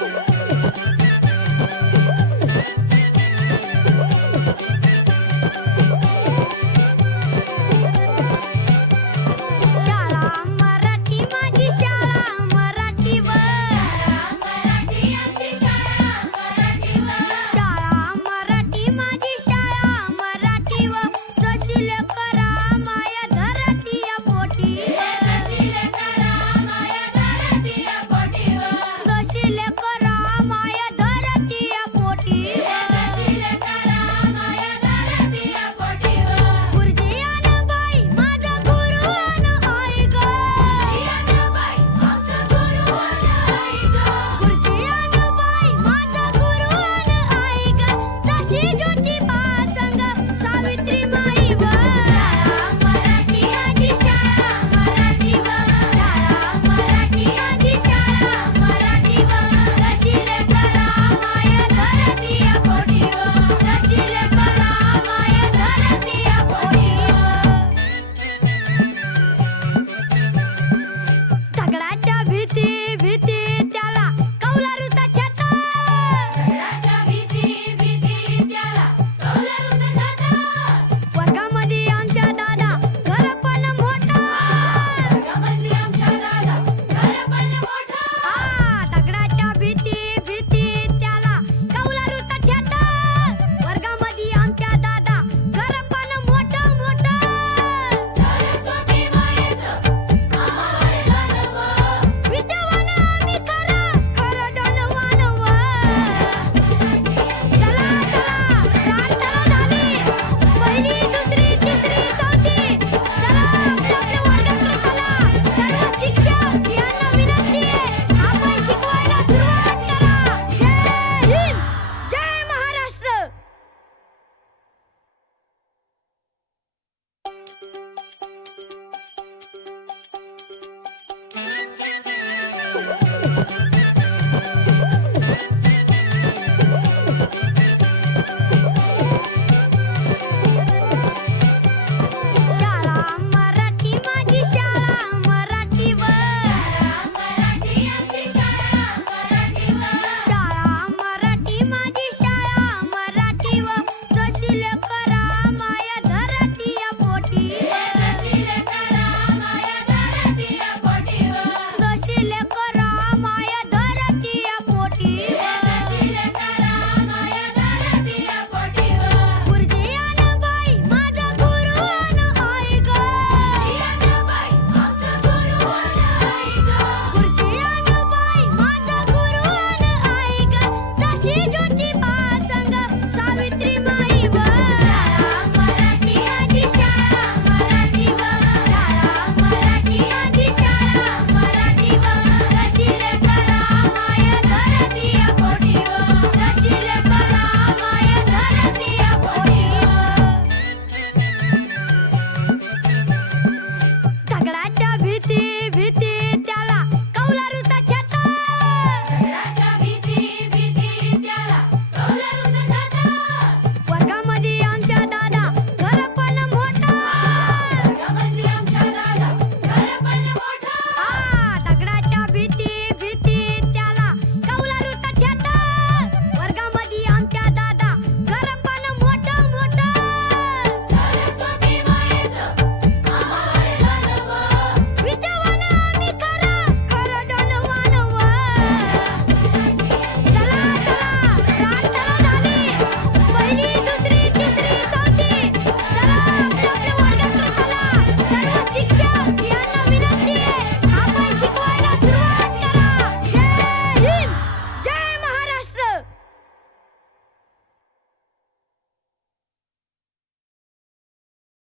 Yeah. Oh,